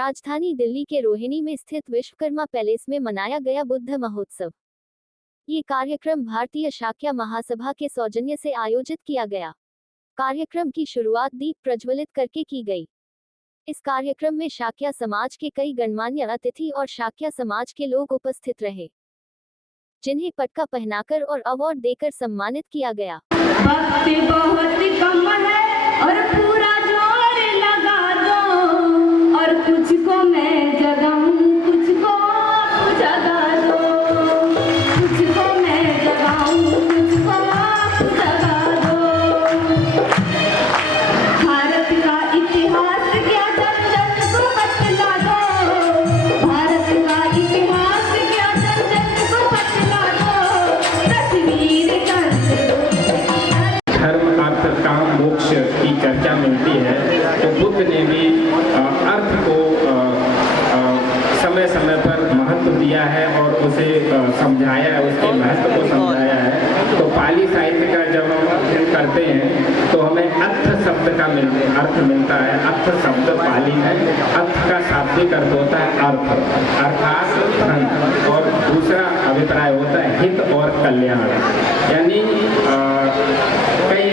राजधानी दिल्ली के रोहिणी में स्थित विश्वकर्मा पैलेस में मनाया गया बुद्ध महोत्सव। ये कार्यक्रम भारतीय शाक्य महासभा के सौजन्य से आयोजित किया गया। कार्यक्रम की शुरुआत दीप प्रज्वलित करके की गई। इस कार्यक्रम में शाक्य समाज के कई गणमान्य अतिथि और शाक्य समाज के लोग उपस्थित रहे, जिन्हें पटका पहनाकर और अवार्ड देकर सम्मानित किया गया। वक्त बहुत कम है और पूरा जोर लगा दो, और कुछ को मैं जगाऊं, कुछ को आप जगा दो, कुछ को मैं जगाऊं, कुछ को आप जगा दो। भारत का इतिहास क्या जन जन को बतला दो, भारत का इतिहास क्या जन जन को बतला दो, तस्वीर कर दो। धर्म अर्थ काम मोक्ष की चर्चा मिलती है तो बुद्ध ने भी अर्थ को समय समय पर महत्व दिया है और उसे समझाया है, उसके महत्व को समझाया है। तो पाली साहित्य का जब हम अध्ययन करते हैं तो हमें अर्थ शब्द का अर्थ मिलता है। अर्थ शब्द पाली है, अर्थ का शाब्दिक अर्थ होता है अर्थ, अर्थात धन, और दूसरा अभिप्राय होता है हित और कल्याण। यानी कई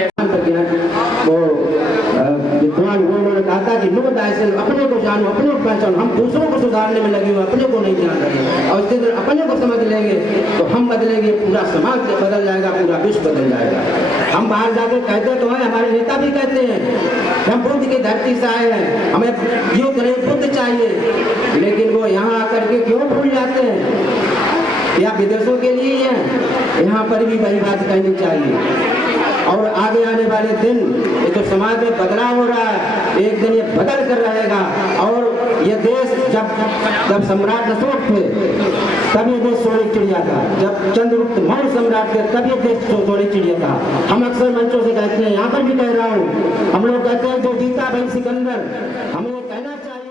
विद्वान उन्होंने कहा था कि नो दायसेल्फ, अपने को जानो, अपने को पहचानो। हम दूसरों को सुधारने में लगे हुए, अपने को नहीं जान रहे, और इसके अपने को समझ लेंगे तो हम बदलेंगे, पूरा समाज बदल जाएगा, पूरा विश्व बदल जाएगा। हम बाहर जाके कहते तो हैं, हमारे नेता भी कहते हैं हम बुद्ध की धरती से आए हैं, हमें यो करें बुद्ध चाहिए, लेकिन वो यहाँ आकर के क्यों भूल जाते हैं? या विदेशों के लिए है, यहाँ पर भी वही बात कहनी चाहिए। और आगे आने वाले दिन ये तो समाज में बदलाव हो रहा है, एक दिन ये बदल कर रहेगा। और ये देश जब सम्राट अशोक थे तब ये देश सोने चिड़िया था, जब चंद्रगुप्त मौर्य सम्राट थे तब ये देश सोने चिड़िया था। हम अक्सर मंचों से कहते हैं, यहाँ पर भी कह रहा हूँ, हम लोग कहते हैं जो जीता भाई सिकंदर, हमें कहना चाहिए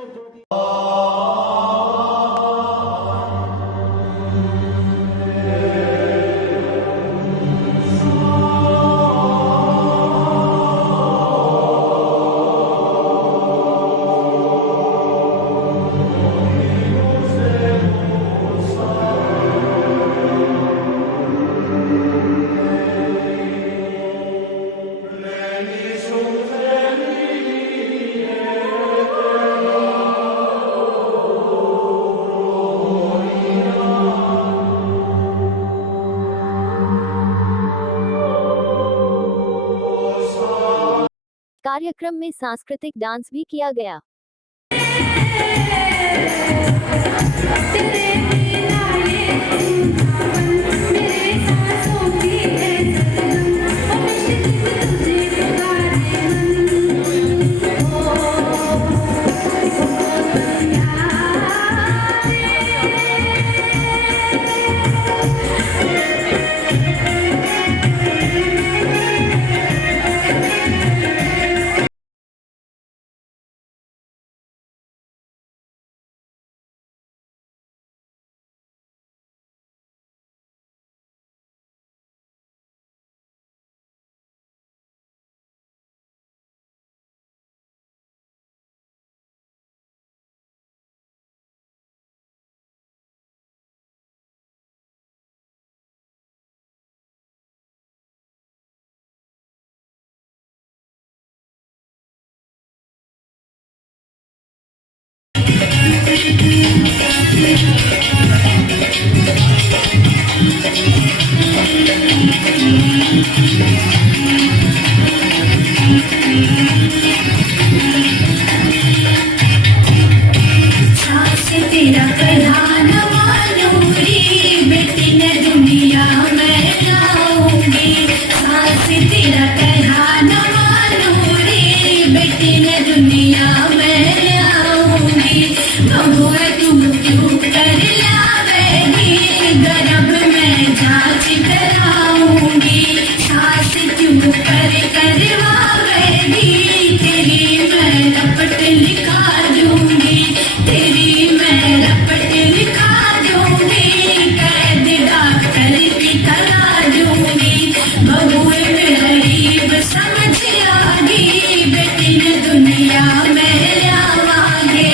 कार्यक्रम में सांस्कृतिक डांस भी किया गया। दुनिया में आवांगे।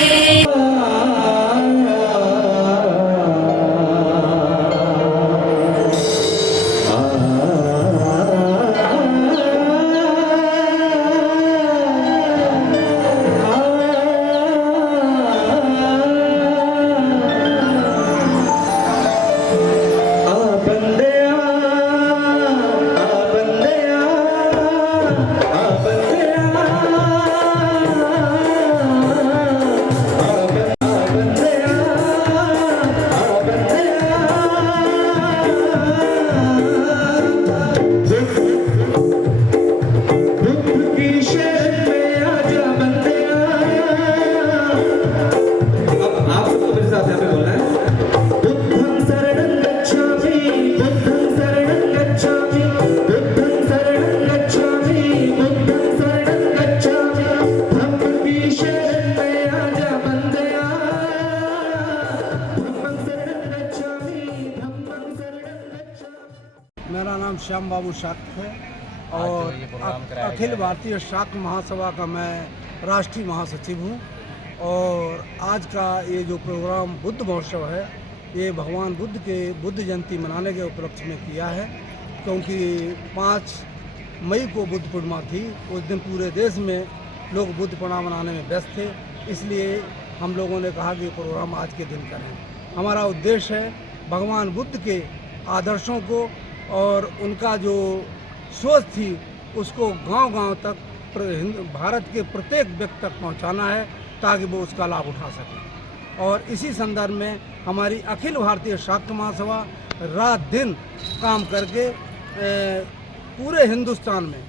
मेरा नाम श्याम बाबू शाक्त है और अखिल भारतीय शाक्त महासभा का मैं राष्ट्रीय महासचिव हूँ। और आज का ये जो प्रोग्राम बुद्ध महोत्सव है, ये भगवान बुद्ध के बुद्ध जयंती मनाने के उपलक्ष्य में किया है, क्योंकि 5 मई को बुद्ध पूर्णिमा थी। उस दिन पूरे देश में लोग बुद्ध पूर्णिमा मनाने में व्यस्त थे, इसलिए हम लोगों ने कहा कि प्रोग्राम आज के दिन करें। हमारा उद्देश्य है भगवान बुद्ध के आदर्शों को और उनका जो सोच थी उसको गांव-गांव तक भारत के प्रत्येक व्यक्ति तक पहुंचाना है, ताकि वो उसका लाभ उठा सकें। और इसी संदर्भ में हमारी अखिल भारतीय शाक्त महासभा रात दिन काम करके पूरे हिंदुस्तान में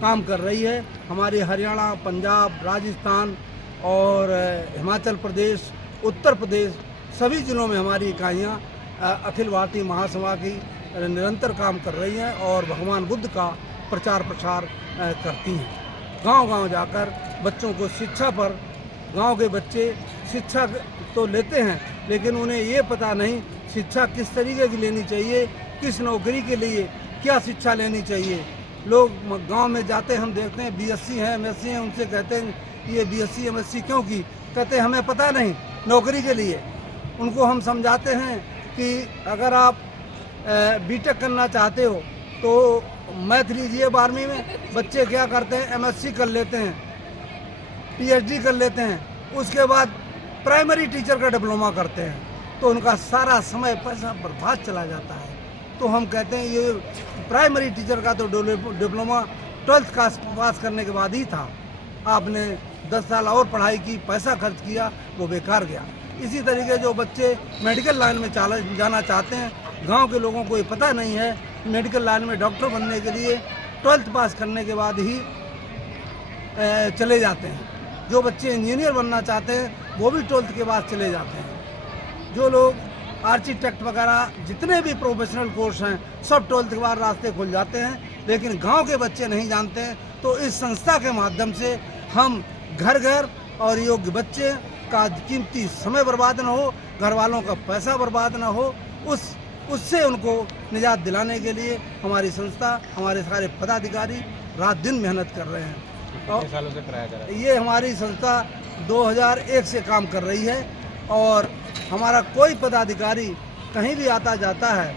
काम कर रही है। हमारी हरियाणा, पंजाब, राजस्थान और हिमाचल प्रदेश, उत्तर प्रदेश सभी जिलों में हमारी इकाइयाँ अखिल भारतीय महासभा की निरंतर काम कर रही हैं और भगवान बुद्ध का प्रचार प्रसार करती हैं। गांव-गांव जाकर बच्चों को शिक्षा पर, गांव के बच्चे शिक्षा तो लेते हैं लेकिन उन्हें ये पता नहीं शिक्षा किस तरीके की लेनी चाहिए, किस नौकरी के लिए क्या शिक्षा लेनी चाहिए। लोग गांव में जाते हैं, हम देखते हैं BSc हैं, MSc हैं, उनसे कहते हैं ये BSc MSc क्यों की, कहते हैं हमें पता नहीं, नौकरी के लिए। उनको हम समझाते हैं कि अगर आप B.Tech करना चाहते हो तो मैथ लीजिए 12वीं में। बच्चे क्या करते हैं, MSc कर लेते हैं, PhD कर लेते हैं, उसके बाद प्राइमरी टीचर का डिप्लोमा करते हैं, तो उनका सारा समय पैसा बर्बाद चला जाता है। तो हम कहते हैं ये प्राइमरी टीचर का तो डिप्लोमा 12th क्लास पास करने के बाद ही था, आपने 10 साल और पढ़ाई की, पैसा खर्च किया, वो बेकार गया। इसी तरीके जो बच्चे मेडिकल लाइन में जाना चाहते हैं, गांव के लोगों को ये पता नहीं है, मेडिकल लाइन में डॉक्टर बनने के लिए 12th पास करने के बाद ही चले जाते हैं। जो बच्चे इंजीनियर बनना चाहते हैं वो भी 12th के बाद चले जाते हैं। जो लोग आर्किटेक्ट वगैरह जितने भी प्रोफेशनल कोर्स हैं सब 12th के बाद रास्ते खुल जाते हैं, लेकिन गांव के बच्चे नहीं जानते हैं। तो इस संस्था के माध्यम से हम घर घर और योग्य बच्चे का कीमती समय बर्बाद न हो, घर वालों का पैसा बर्बाद न हो, उससे उनको निजात दिलाने के लिए हमारी संस्था, हमारे सारे पदाधिकारी रात दिन मेहनत कर रहे हैं। कितने सालों से कराया जा रहा है? ये हमारी संस्था 2001 से काम कर रही है और हमारा कोई पदाधिकारी कहीं भी आता जाता है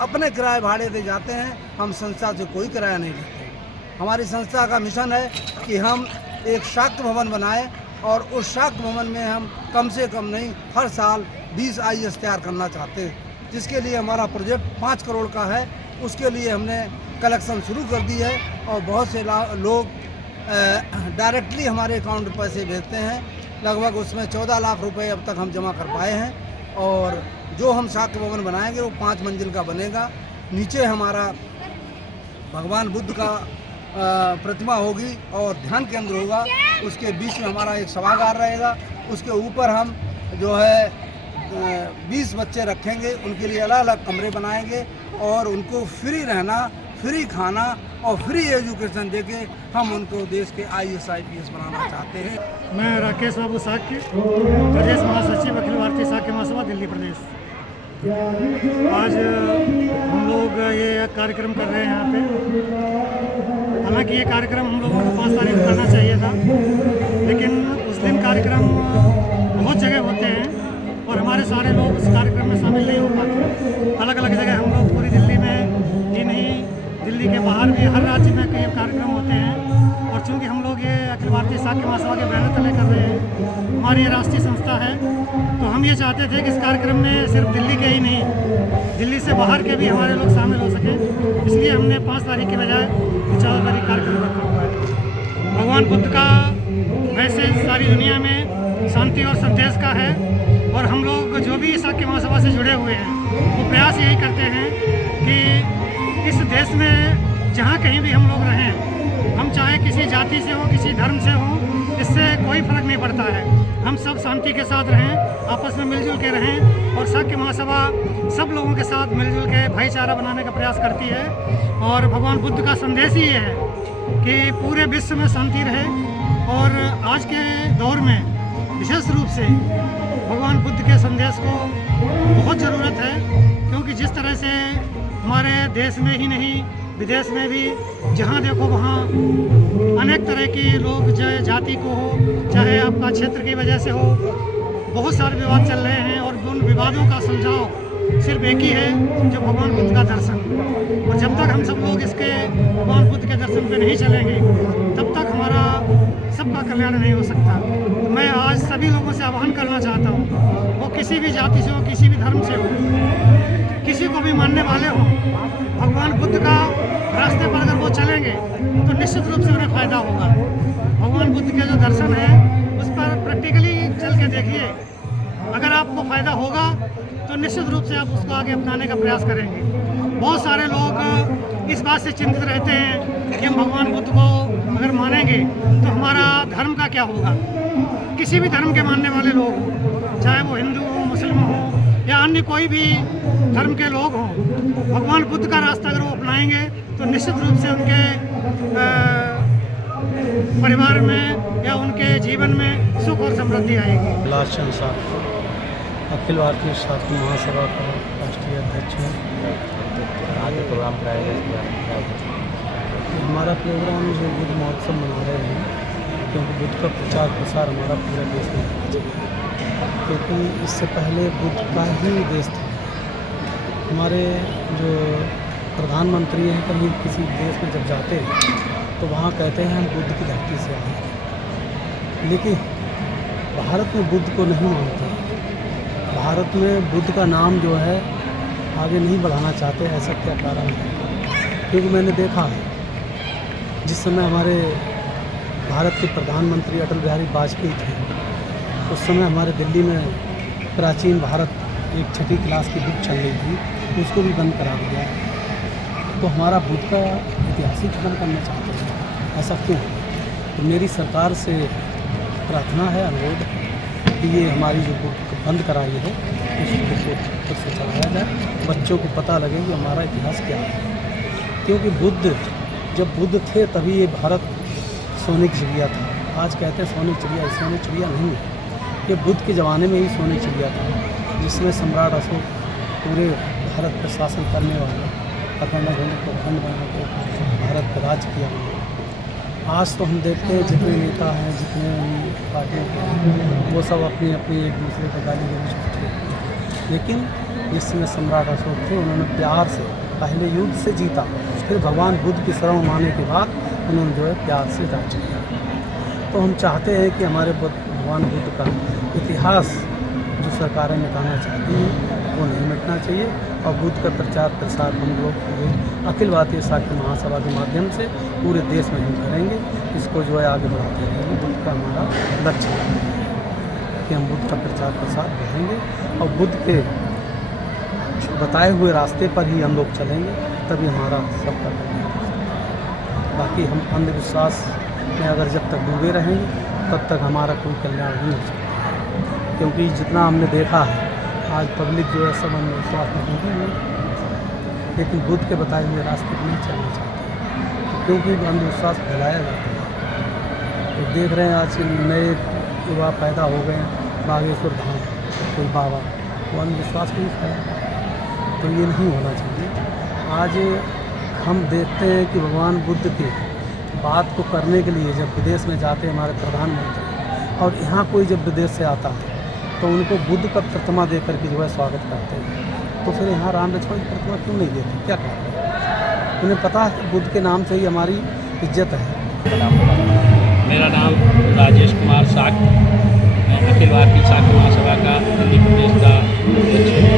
अपने किराए भाड़े दे जाते हैं, हम संस्था से कोई किराया नहीं लेते। हमारी संस्था का मिशन है कि हम एक शाक्त भवन बनाएं और उस शाक्त भवन में हम कम से कम नहीं हर साल 20 IAS तैयार करना चाहते हैं, जिसके लिए हमारा प्रोजेक्ट 5 करोड़ का है। उसके लिए हमने कलेक्शन शुरू कर दी है और बहुत से लोग डायरेक्टली हमारे अकाउंट में पैसे भेजते हैं। लगभग उसमें 14 लाख रुपए अब तक हम जमा कर पाए हैं। और जो हम शाक्त भवन बनाएंगे वो 5 मंजिल का बनेगा। नीचे हमारा भगवान बुद्ध का प्रतिमा होगी और ध्यान केंद्र होगा, उसके बीच में हमारा एक सभागार रहेगा। उसके ऊपर हम जो है 20 बच्चे रखेंगे, उनके लिए अलग अलग कमरे बनाएंगे और उनको फ्री रहना, फ्री खाना और फ्री एजुकेशन देके हम उनको देश के IAS IPS बनाना चाहते हैं। मैं राकेश बाबू साक्य, प्रदेश महासचिव अखिल भारतीय शाक्य महासभा दिल्ली प्रदेश। आज हम लोग ये कार्यक्रम कर रहे हैं यहाँ पे। हालांकि ये कार्यक्रम हम लोगों को 5 तारीख को करना चाहिए था, लेकिन उस दिन कार्यक्रम बहुत जगह होते हैं और हमारे सारे लोग उस कार्यक्रम में शामिल नहीं हो पाते। अलग अलग जगह हम लोग पूरी दिल्ली में ही नहीं, दिल्ली के बाहर भी हर राज्य में कई कार्यक्रम होते हैं। और चूँकि हम लोग ये अखिल भारतीय शाक्य महासभा के बैनर तले कर रहे हैं, हमारी ये राष्ट्रीय संस्था है, तो हम ये चाहते थे कि इस कार्यक्रम में सिर्फ दिल्ली के ही नहीं, दिल्ली से बाहर के भी हमारे लोग शामिल हो सकें। इसलिए हमने 5 तारीख के बजाय 14 तारीख कार्यक्रम रखा हुआ है। भगवान बुद्ध का वैसे सारी दुनिया में शांति और संदेश का है, और हम लोग जो भी शाक्य महासभा से जुड़े हुए हैं वो प्रयास यही करते हैं कि इस देश में जहाँ कहीं भी हम लोग रहें, हम चाहे किसी जाति से हो, किसी धर्म से हो, इससे कोई फर्क नहीं पड़ता है। हम सब शांति के साथ रहें, आपस में मिलजुल के रहें। और शाक्य महासभा सब लोगों के साथ मिलजुल के भाईचारा बनाने का प्रयास करती है। और भगवान बुद्ध का संदेश ही ये है कि पूरे विश्व में शांति रहे। और आज के दौर में विशेष रूप से भगवान बुद्ध के संदेश को बहुत ज़रूरत है, क्योंकि जिस तरह से हमारे देश में ही नहीं विदेश में भी जहाँ देखो वहाँ अनेक तरह के लोग जो जाति को हो चाहे आपका क्षेत्र की वजह से हो, बहुत सारे विवाद चल रहे हैं और उन विवादों का सुलझाव सिर्फ एक ही है, जो भगवान बुद्ध का दर्शन। और जब तक हम सब लोग इसके भगवान बुद्ध के दर्शन पे नहीं चलेंगे तब तक हमारा सबका कल्याण नहीं हो सकता। तो मैं आज सभी लोगों से आह्वान करना चाहता हूँ, वो किसी भी जाति से हो, किसी भी धर्म से हो, किसी को भी मानने वाले हो, भगवान बुद्ध का रास्ते पर अगर वो चलेंगे तो निश्चित रूप से उन्हें फ़ायदा होगा। भगवान बुद्ध के जो दर्शन है उस पर प्रैक्टिकली चल के देखिए, अगर आपको फ़ायदा होगा तो निश्चित रूप से आप उसको आगे अपनाने का प्रयास करेंगे। बहुत सारे लोग इस बात से चिंतित रहते हैं कि हम भगवान बुद्ध को अगर मानेंगे तो हमारा धर्म का क्या होगा। किसी भी धर्म के मानने वाले लोग हों, चाहे वो हिंदू हो, मुस्लिम हो या अन्य कोई भी धर्म के लोग हों, भगवान बुद्ध का रास्ता अगर वो अपनाएंगे तो निश्चित रूप से उनके परिवार में या उनके जीवन में सुख और समृद्धि आएगी। कैलाश चंद साहब अखिल भारतीय शाक्य महासभा का राष्ट्रीय अध्यक्ष हैं। आगे प्रोग्राम कराया गया। हमारा प्रोग्राम जो बुद्ध महोत्सव मना रहे हैं, क्योंकि बुद्ध का प्रचार प्रसार हमारा पूरे देश में होना चाहिए, क्योंकि इससे पहले बुद्ध का ही देश था। हमारे जो प्रधानमंत्री हैं कहीं किसी देश में जब जाते हैं तो वहाँ कहते हैं हम बुद्ध की धरती से आए हैं, लेकिन भारत में बुद्ध को नहीं मानते। भारत में बुद्ध का नाम जो है आगे नहीं बढ़ाना चाहते, ऐसा क्या कारण है? क्योंकि मैंने देखा है जिस समय हमारे भारत के प्रधानमंत्री अटल बिहारी वाजपेयी थे, उस समय हमारे दिल्ली में प्राचीन भारत एक 6ठी क्लास की बुक चल रही थी, उसको भी बंद करा दिया। तो हमारा बुद्ध का इतिहास ही खत्म करना चाहते हैं, ऐसा क्यों? तो मेरी सरकार से प्रार्थना है, अनुरोध कि ये हमारी जो बुक बंद कराई है उसको फिर से चलाया जाए, बच्चों को पता लगे कि हमारा इतिहास क्या है। क्योंकि बुद्ध जब बुद्ध थे तभी ये भारत सोने की चिड़िया था। आज कहते हैं सोने चिड़िया, सोने चिड़िया नहीं है, ये बुद्ध के ज़माने में ही सोने चिड़िया था, जिसमें सम्राट अशोक पूरे भारत पर शासन करने वाले अखंड को खंड बना के भारत पर राज किया। आज तो हम देखते हैं जितने नेता हैं, जितने पार्टियों के, वो सब अपनी अपनी एक दूसरे को गाली गलौज करते हैं। लेकिन जिस समय सम्राट अशोक थे उन्होंने प्यार से पहले युद्ध से जीता, फिर भगवान बुद्ध की शरण माने के बाद उन्होंने जो है प्यार से राज किया। तो हम चाहते हैं कि हमारे भगवान बुद्ध का इतिहास जो सरकारें मिटाना चाहती हैं वो नहीं मिटना चाहिए, और बुद्ध का प्रचार प्रसार हम लोग अखिल भारतीय शाक्य महासभा के माध्यम से पूरे देश में हम करेंगे। इसको जो है आगे बढ़ाते रहेंगे। बुद्ध का हमारा लक्ष्य है कि हम बुद्ध का प्रचार प्रसार करेंगे और बुद्ध के बताए हुए रास्ते पर ही हम लोग चलेंगे, तभी हमारा सबका कल्याण हो सकता है। बाकी हम अंधविश्वास में अगर जब तक डूबे रहेंगे तब तक हमारा कोई कल्याण नहीं हो सकता, क्योंकि जितना हमने देखा है आज पब्लिक जो है सब अंधविश्वास में डूबी हुई, लेकिन बुद्ध के बताए हुए रास्ते पर नहीं चलना चाहते, क्योंकि अंधविश्वास फैलाया जाता है। तो देख रहे हैं आज के नए युवा पैदा हो गए हैं, बागेश्वर धाम कोई बाबा, वो अंधविश्वास नहीं फैला, तो ये नहीं होना चाहिए। आज हम देखते हैं कि भगवान बुद्ध की बात को करने के लिए जब विदेश में जाते हैं हमारे प्रधानमंत्री, और यहाँ कोई जब विदेश से आता है तो उनको बुद्ध का प्रतिमा दे करके जो है स्वागत करते हैं। तो फिर यहाँ राम लक्ष्मण की प्रतिमा क्यों नहीं देते? क्या कारण है? उन्हें पता है बुद्ध के नाम से ही हमारी इज्जत है। मेरा नाम राजेश कुमार शाक, मैं अखिल भारतीय शाक्य महासभा का दिल्ली प्रदेश का अध्यक्ष हूँ।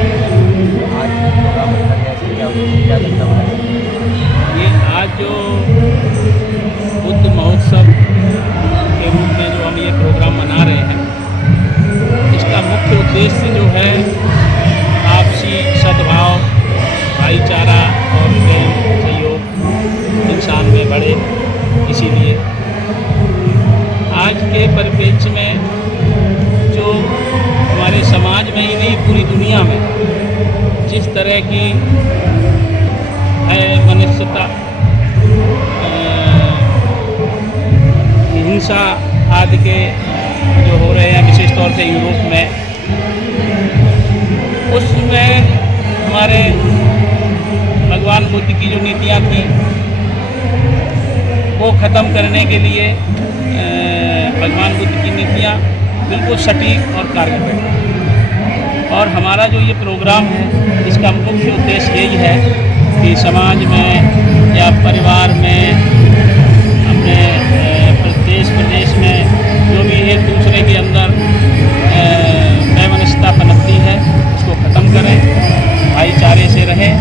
आज प्रोग्राम रखा गया है, क्या लगता है? ये आज जो बुद्ध महोत्सव के रूप में जो हम ये प्रोग्राम मना रहे हैं, इसका मुख्य उद्देश्य जो है आपसी सद्भाव, भाईचारा और प्रेम सहयोग इंसान में बढ़े। इसीलिए आज के परिप्रेक्ष्य में जो हमारे समाज में ही नहीं पूरी दुनिया में जिस तरह की है मनुष्यता, हिंसा आदि के जो हो रहे हैं विशेष तौर से यूरोप में, उसमें हमारे भगवान बुद्ध की जो नीतियाँ थी वो ख़त्म करने के लिए भगवान बुद्ध की नीतियाँ बिल्कुल सटीक और कारगर है। और हमारा जो ये प्रोग्राम है इसका मुख्य उद्देश्य यही है कि समाज में या परिवार में अपने प्रदेश में जो भी एक दूसरे के अंदर वैमनस्यता पनपती है उसको ख़त्म करें, भाईचारे से रहें,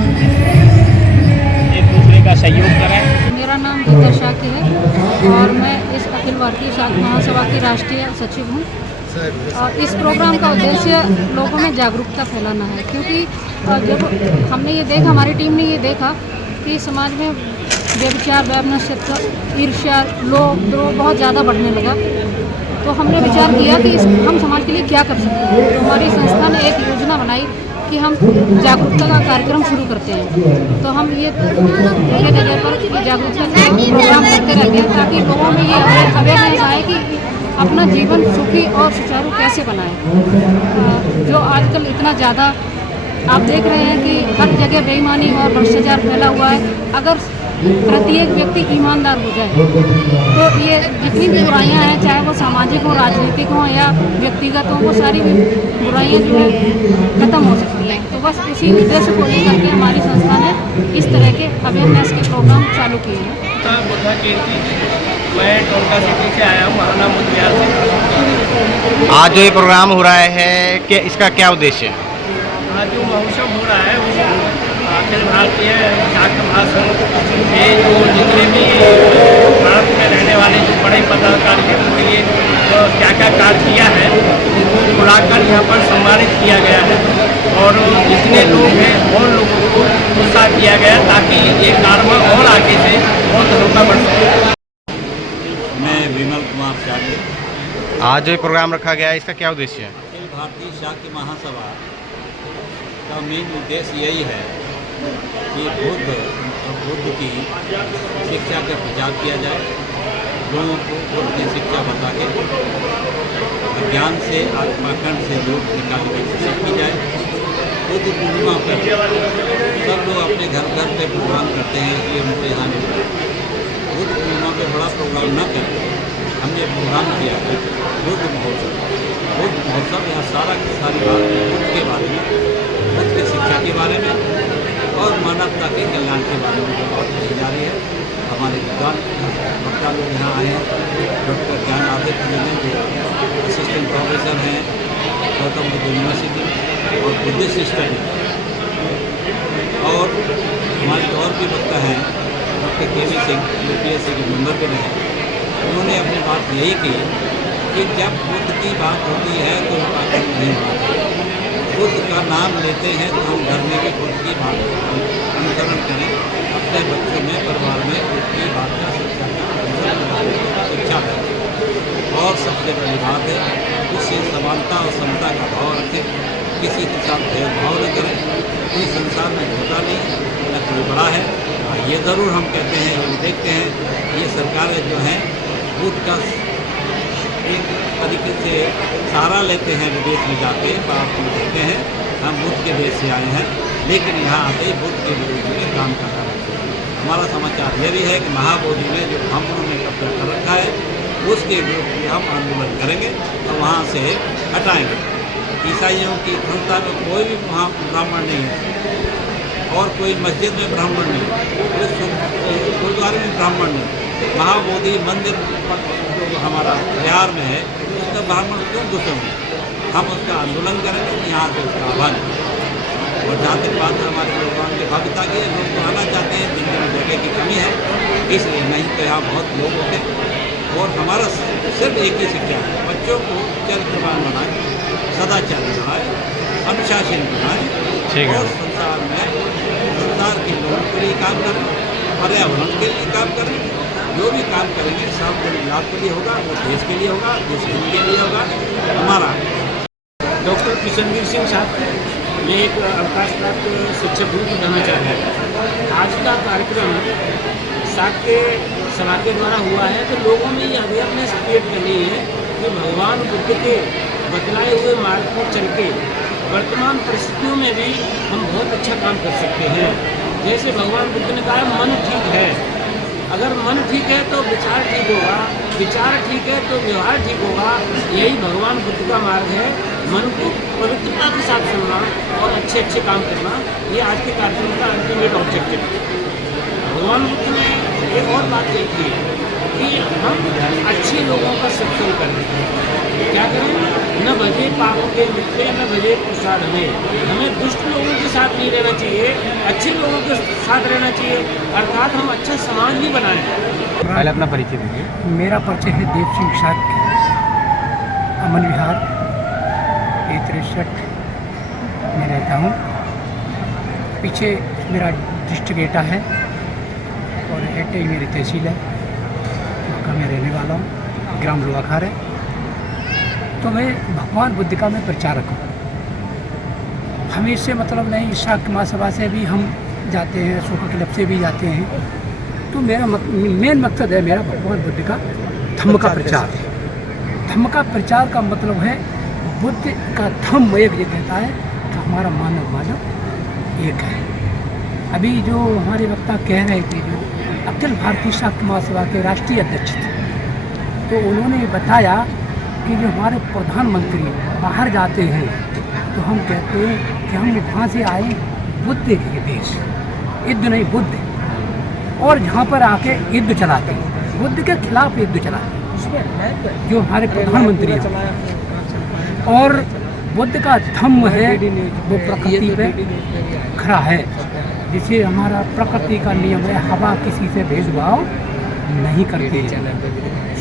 एक दूसरे का सहयोग करें। मेरा नाम गीता शाक्य है और मैं इस अखिल भारतीय शाक्य महासभा की राष्ट्रीय सचिव हूँ। और इस प्रोग्राम का उद्देश्य लोगों में जागरूकता फैलाना है, क्योंकि जब हमने ये देखा, हमारी टीम ने ये देखा कि समाज में व्यभिचार, वैमनस्यता, ईर्ष्या, लोभ, द्रोह बहुत ज़्यादा बढ़ने लगा। तो हमने विचार किया कि हम समाज के लिए क्या कर सकते हैं। तो हमारी संस्था ने एक योजना बनाई कि हम जागरूकता का कार्यक्रम शुरू करते हैं। तो हम ये जगह जगह पर जागरूकता का प्रोग्राम करते रहते हैं ताकि लोगों में ये अवेयरनेस आए कि अपना जीवन सुखी और सुचारू कैसे बनाएं। जो आजकल इतना ज़्यादा आप देख रहे हैं कि हर जगह बेईमानी और भ्रष्टाचार फैला हुआ है। अगर प्रत्येक व्यक्ति ईमानदार हो जाए तो ये जितनी भी बुराइयां हैं, चाहे वो सामाजिक हो, राजनीतिक हो या व्यक्तिगत हो, वो सारी बुराइयां जो है खत्म हो सकती हैं। तो बस इसी उद्देश्य को लेकर के हमारी संस्था ने इस तरह के अवेयरनेस के प्रोग्राम चालू किए हैं। बुद्धा जयंती, मैं टोंका सिटी से आया हूँ, हमारा नाम मुदबिहार से। आज जो ये प्रोग्राम हो रहा है कि इसका क्या उद्देश्य है? आज जो महोत्सव हो रहा है वो अखिल भारतीय शाक्य महासंघ के जो जितने भी भारत में रहने वाले जो बड़े पदाधिकारी हैं उनके लिए जो क्या क्या कार्य किया है उनको बुलाकर यहाँ पर सम्मानित किया गया है। और जितने लोग हैं और लोगों को उत्साह किया गया ताकि ये कारवा और आगे से बहुत होता बढ़ सके। मैं विमल कुमार शाक्य। आज जो ये प्रोग्राम रखा गया है इसका क्या उद्देश्य है? अखिल भारतीय शाक्य महासभा का मेन उद्देश्य यही है कि बुद्ध की शिक्षा का प्रचार किया जाए, लोगों को बुद्ध की शिक्षा बता के अज्ञान से, आत्माकंड से दूर निकालने की कोशिश की जाए। बुद्ध पूर्णिमा पर सब लोग अपने घर घर पे प्रोग्राम करते हैं, इसलिए उनको यहाँ नहीं बुलाया। बुद्ध पूर्णिमा पर बड़ा प्रोग्राम न करके हमने प्रोग्राम किया है बुद्ध महोत्सव। बुद्ध महोत्सव यहाँ सारी बात बुद्ध के बारे में, बुद्ध की शिक्षा के बारे में और मानवता के कल्याण के बारे में जो बात की जा रही है। हमारे विद्वान वक्ता लोग यहाँ आए हैं, डॉक्टर ज्ञान आदित्य जी जो असिस्टेंट प्रोफेसर हैं गौतम बुद्ध यूनिवर्सिटी और बुद्धिस्ट स्टडी, और हमारे और भी वक्ता हैं डॉक्टर के वी सिंह UPSC के मेंबर भी रहे। उन्होंने अपनी बात यही की कि जब बुद्ध की बात होती है तो बात नहीं होती। बुद्ध का नाम लेते हैं तो हम घर में भी बुद्ध की बात अनुसरण करें, अपने बच्चों में, परिवार में बुद्ध की बात का शिक्षा दें। और सबसे बड़ी बात है उससे समानता और समता का भाव रखें, किसी के साथ भेदभाव न करें। कोई संसार में छोटा नहीं न कोई बड़ा है। ये ज़रूर हम कहते हैं, हम देखते हैं ये सरकारें जो हैं बुद्ध का एक तरीके से सहारा लेते हैं, विदेश में जाते हैं, बात देखते हैं हम बुद्ध के देश से आए हैं, लेकिन यहाँ आते ही बुद्ध के विरोध में काम करना है। हमारा समाचार ये भी है कि महाबोधि ने जो ब्राह्मणों ने कब्जा कर रखा है उसके विरुद्ध भी हम आंदोलन करेंगे और वहाँ से हटाएंगे। ईसाइयों की संस्था में कोई भी वहाँ ब्राह्मण नहीं है और कोई मस्जिद में ब्राह्मण नहीं, कोई गुरुद्वारे में ब्राह्मण नहीं। महाबोधि मंदिर जो हमारा बिहार में है उसका ब्राह्मण क्यों घुसे हुए, हम उसका आंदोलन करेंगे, यहाँ से उसका आह्वान। और जहाँ तक बात है हमारे प्रोग्राम की भव्यता की, लोग तो आना चाहते हैं, जिनके में जगह की कमी है, इसलिए नहीं तो यहाँ बहुत लोग होते। और हमारा सिर्फ एक ही शिक्षा है, बच्चों को चरित्रवान बनाए, सदाचार बनाए, अनुशासन बनाए और संसार के लोगों के लिए काम करें, पर्यावरण के लिए काम करें। जो भी काम करेंगे सबके लाभ के लिए होगा, वो देश के लिए होगा, देश के लिए होगा। हमारा डॉक्टर किशनवीर सिंह साहब, मैं एक अवकाश प्राप्त शिक्षक हूँ ब्रह्मचार्य। आज का कार्यक्रम शाक्य सभा के द्वारा हुआ है तो लोगों में ये अवेयरनेस क्रिएट करनी है कि भगवान बुद्ध के बतलाए हुए मार्ग पर चल के वर्तमान परिस्थितियों में भी हम बहुत अच्छा काम कर सकते हैं। जैसे भगवान बुद्ध ने कहा मन ठीक है, अगर मन ठीक है तो विचार ठीक होगा, विचार ठीक है तो व्यवहार ठीक होगा। यही भगवान बुद्ध का मार्ग है, मन को पवित्रता के साथ चलना और अच्छे अच्छे काम करना, ये आज के कार्यक्रम का अल्टीमेट ऑब्जेक्टिव है। भगवान बुद्ध ने एक और बात देखी है कि हम अच्छे लोगों का सत्संग करें, क्या करें, न भजे पापों के मित्र न भजे प्रसाद हमें दुष्ट लोगों के साथ नहीं रहना चाहिए, अच्छे लोगों के साथ रहना चाहिए, अर्थात हम अच्छा समाज भी बनाएं। पहले अपना परिचय दीजिए। मेरा परिचय है देव सिंह शाक्य, अमन विहार A63 में रहता हूँ। पीछे मेरा डिस्ट्रिक्ट एटा है और एटा ही मेरी तहसील है, वहाँ मैं रहने वाला हूँ, ग्राम लोहाखार है। तो मैं भगवान बुद्ध का मैं प्रचारक हूँ। हम इससे मतलब नहीं, शाक्य महासभा से भी हम जाते हैं, अशोका क्लब से भी जाते हैं। तो मेरा मेन मकसद है मेरा भगवान बुद्ध का धम्म का प्रचार। धम्म का प्रचार का मतलब है बुद्ध का धम्म एक ये कहता है कि हमारा मानव एक है। अभी जो हमारे वक्ता कह रहे थे, जो अखिल भारतीय शाक्य महासभा के राष्ट्रीय अध्यक्ष थे, तो उन्होंने बताया कि जो हमारे प्रधानमंत्री बाहर जाते हैं तो हम कहते हैं कि हम वहाँ से आए बुद्ध के देश, युद्ध नहीं बुद्ध, और यहाँ पर आके युद्ध चलाते हैं, बुद्ध के खिलाफ युद्ध चलाते हैं जो हमारे प्रधानमंत्री हैं। और बुद्ध का धम्म है वो प्रकृति पे खड़ा है, जिसे हमारा प्रकृति का नियम है, हवा किसी से भेदभाव नहीं करती है,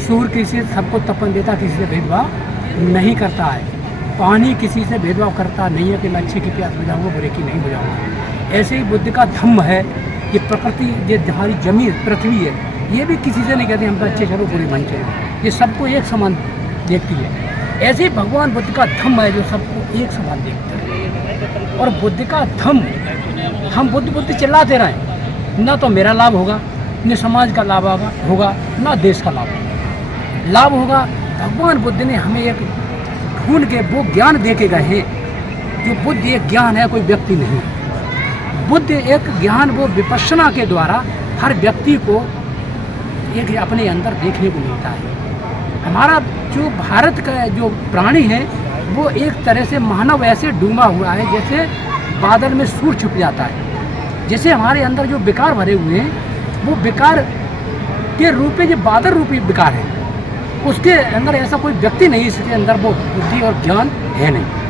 सूर्य किसी से सबको तपन देता, किसी से भेदभाव नहीं करता है, पानी किसी से भेदभाव करता नहीं है कि मैं अच्छे की प्यास बुझाऊंगा बुरे की नहीं बुझाऊंगा। ऐसे ही बुद्ध का धम्म है, ये प्रकृति ये हमारी जमीन पृथ्वी है, ये भी किसी से नहीं कहते हम तो अच्छे चलो बुरे मन चलो, ये सबको एक समान देखती है। ऐसे ही भगवान बुद्ध का धम्म है जो सबको एक समान देखता है। और बुद्ध का धम्म हम बुद्ध बुद्ध चिल्लाते रहें, ना तो मेरा लाभ होगा, न समाज का लाभ होगा, ना देश का लाभ होगा। भगवान बुद्ध ने हमें एक ढूंढ के वो ज्ञान दे के गए हैं, जो बुद्ध एक ज्ञान है, कोई व्यक्ति नहीं। बुद्ध एक ज्ञान वो विपश्यना के द्वारा हर व्यक्ति को एक अपने अंदर देखने को मिलता है। हमारा जो भारत का जो प्राणी है वो एक तरह से मानव ऐसे डूबा हुआ है जैसे बादल में सूर्य छुप जाता है। जैसे हमारे अंदर जो विकार भरे हुए हैं वो विकार के रूप में जो बादल रूपी विकार है, उसके अंदर ऐसा कोई व्यक्ति नहीं, इसके अंदर वो बुद्धि और ज्ञान है नहीं।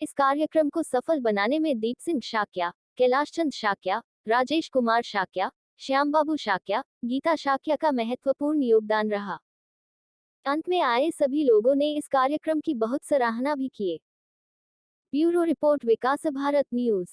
इस कार्यक्रम को सफल बनाने में दीप सिंह शाक्या, कैलाश चंद शाक्या, राजेश कुमार शाक्या, श्याम बाबू शाक्या, गीता शाक्या का महत्वपूर्ण योगदान रहा। अंत में आए सभी लोगों ने इस कार्यक्रम की बहुत सराहना भी की। ब्यूरो रिपोर्ट, विकास भारत न्यूज।